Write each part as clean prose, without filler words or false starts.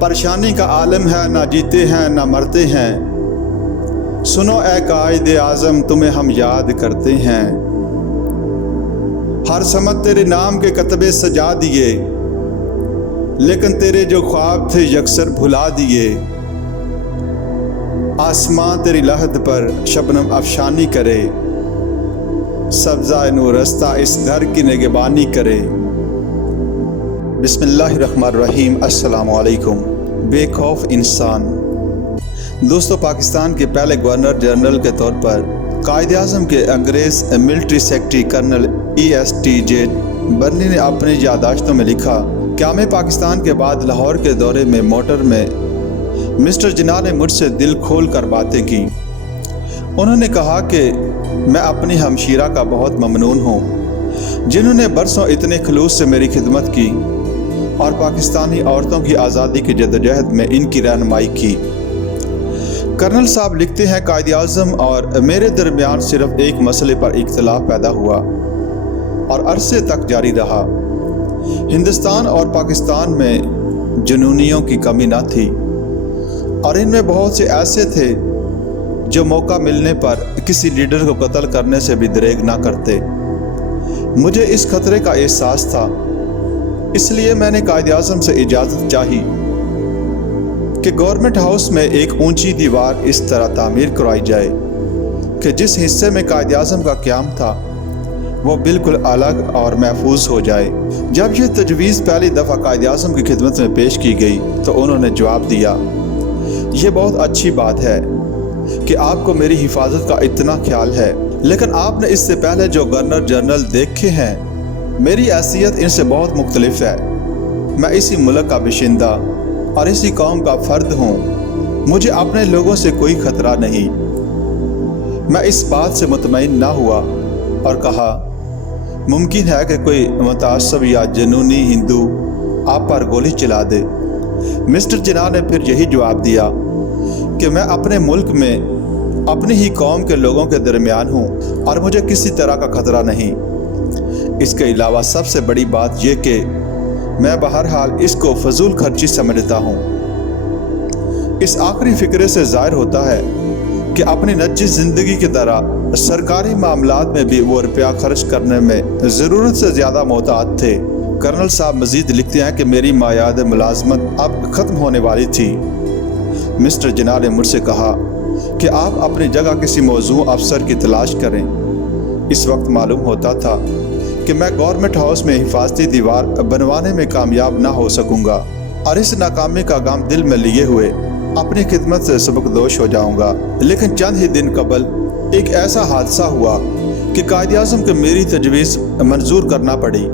परेशानी का आलम है, ना जीते हैं ना मरते हैं। सुनो ए कायदे आज़म, तुम्हें हम याद करते हैं। हर समत तेरे नाम के कतबे सजा दिए, लेकिन तेरे जो ख्वाब थे यकसर भुला दिए। आसमां तेरी लहद पर शबनम अफशानी करे, सब्ज़ा नूरस्ता इस घर की निगहबानी करे। बिस्मिल्लाहिर्रहमानिर्रहीम। अस्सलामु अलैकुम। बेखौफ इंसान। दोस्तों, पाकिस्तान के पहले गवर्नर जनरल के तौर पर कायदे आज़म के अंग्रेज़ मिलिट्री सेक्रेटरी कर्नल ESTJ बर्नी ने अपनी यादाश्तों में लिखा, क़याम पाकिस्तान के बाद लाहौर के दौरे में मोटर में मिस्टर जिन्ना ने मुझसे दिल खोल कर बातें की। उन्होंने कहा कि मैं अपनी हमशीरा का बहुत ममनून हूँ, जिन्होंने बरसों इतने खलूस से मेरी खिदमत की और पाकिस्तानी औरतों की आज़ादी की जद्दोजहद में इनकी रहनुमाई की। कर्नल साहब लिखते हैं, कायदे आज़म और मेरे दरमियान सिर्फ एक मसले पर इख्तलाफ पैदा हुआ और अरसे तक जारी रहा। हिंदुस्तान और पाकिस्तान में जुनूनियों की कमी न थी और इनमें बहुत से ऐसे थे जो मौका मिलने पर किसी लीडर को कत्ल करने से भी दरेग ना करते। मुझे इस खतरे का एहसास था, इसलिए मैंने कायदे आज़म से इजाज़त चाही कि गवर्नमेंट हाउस में एक ऊंची दीवार इस तरह तामीर करवाई जाए कि जिस हिस्से में कायदे आज़म का क़याम था वो बिल्कुल अलग और महफूज हो जाए। जब ये तजवीज़ पहली दफ़ा कायदे आज़म की खिदमत में पेश की गई तो उन्होंने जवाब दिया, ये बहुत अच्छी बात है कि आपको मेरी हिफाजत का इतना ख्याल है, लेकिन आपने इससे पहले जो गवर्नर जनरल देखे हैं, मेरी हैसियत इनसे बहुत मुख्तलिफ है। मैं इसी मुल्क का बाशिंदा और इसी कौम का फ़र्द हूँ। मुझे अपने लोगों से कोई ख़तरा नहीं। मैं इस बात से मुतमईन ना हुआ और कहा, मुमकिन है कि कोई मुतासब या जुनूनी हिंदू आप पर गोली चला दे। मिस्टर जिन्ना ने फिर यही जवाब दिया कि मैं अपने मुल्क में अपनी ही कौम के लोगों के दरमियान हूँ और मुझे किसी तरह का ख़तरा नहीं। इसके अलावा सबसे बड़ी बात यह कि मैं बहरहाल इसको फजूल खर्ची समझता हूँ। इस आखिरी फिक्रे से ज़ाहिर होता है कि अपनी निजी ज़िंदगी की तरह सरकारी मामलात में भी वो रुपया खर्च करने में ज़रूरत से ज़्यादा मोहतात थे। कर्नल साहब मज़ीद लिखते हैं कि मेरी मायाद मुलाजमत अब ख़त्म होने वाली थी। मिस्टर जिन्ना ने मुझसे कहा कि आप अपनी जगह किसी मौजूद अफसर की तलाश करें। इस वक्त मालूम होता था कि मैं गवर्नमेंट हाउस में हिफाजती दीवार बनवाने में कामयाब ना हो सकूंगा और इस नाकामी का गम दिल में लिए हुए अपनी खिदमत से सबकदोश हो जाऊंगा। लेकिन चंद ही दिन कबल एक ऐसा हादसा हुआ कि कायदे आज़म को मेरी तजवीज़ मंजूर करना पड़ी।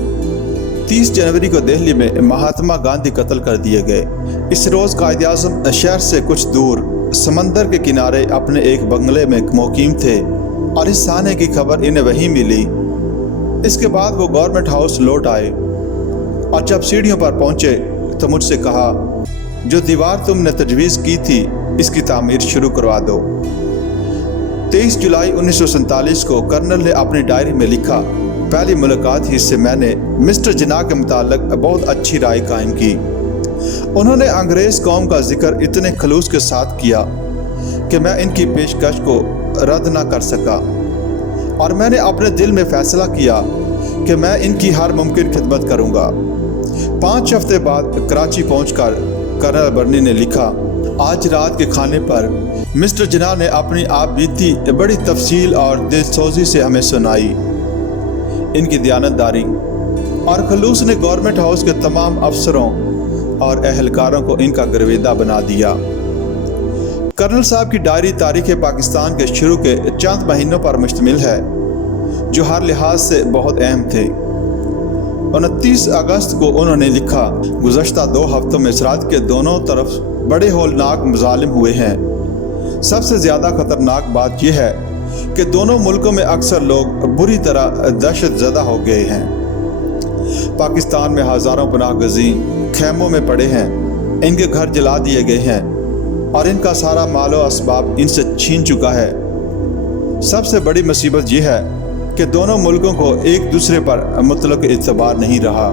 30 जनवरी को दिल्ली में महात्मा गांधी कत्ल कर दिए गए। इस रोज़ कायदे आज़म शहर से कुछ दूर समंदर के किनारे अपने एक बंगले में मुकीम थे और इस आने की खबर इन्हें वहीं मिली। इसके बाद वो गवर्नमेंट हाउस लौट आए और जब सीढ़ियों पर पहुंचे तो मुझसे कहा, जो दीवार तुमने तजवीज़ की थी इसकी तामीर शुरू करवा दो। 23 जुलाई 1947 को कर्नल ने अपनी डायरी में लिखा, पहली मुलाकात ही से मैंने मिस्टर जिन्ना के मुताल्लिक बहुत अच्छी राय कायम की। उन्होंने अंग्रेज़ कौम का जिक्र इतने खलूस के साथ किया कि मैं इनकी पेशकश को रद्द ना कर सका और मैंने अपने दिल में फ़ैसला किया कि मैं इनकी हर मुमकिन खिदमत करूंगा। 5 हफ्ते बाद कराची पहुंचकर कर्नल बर्नी ने लिखा, आज रात के खाने पर मिस्टर जिन्ना ने अपनी आप बीती बड़ी तफसील और दिलसोजी से हमें सुनाई। इनकी दयानतदारी और खलूस ने गवर्नमेंट हाउस के तमाम अफसरों और एहलकारों को इनका गर्वेदा बना दिया। कर्नल साहब की डायरी तारीख़ पाकिस्तान के शुरू के चंद महीनों पर मुश्तमिल है जो हर लिहाज से बहुत अहम थे। 29 अगस्त को उन्होंने लिखा, गुज़श्ता 2 हफ्तों में सरहद के दोनों तरफ बड़े हौलनाक मज़ालिम हुए हैं। सबसे ज़्यादा ख़तरनाक बात यह है कि दोनों मुल्कों में अक्सर लोग बुरी तरह दहशत ज़दा हो गए हैं। पाकिस्तान में हज़ारों पनाह गज़ीन खैमों में पड़े हैं, इनके घर जला दिए गए हैं और इनका सारा मालो असबाब इनसे छीन चुका है। सबसे बड़ी मुसीबत यह है कि दोनों मुल्कों को एक दूसरे पर मुतलक एतबार नहीं रहा।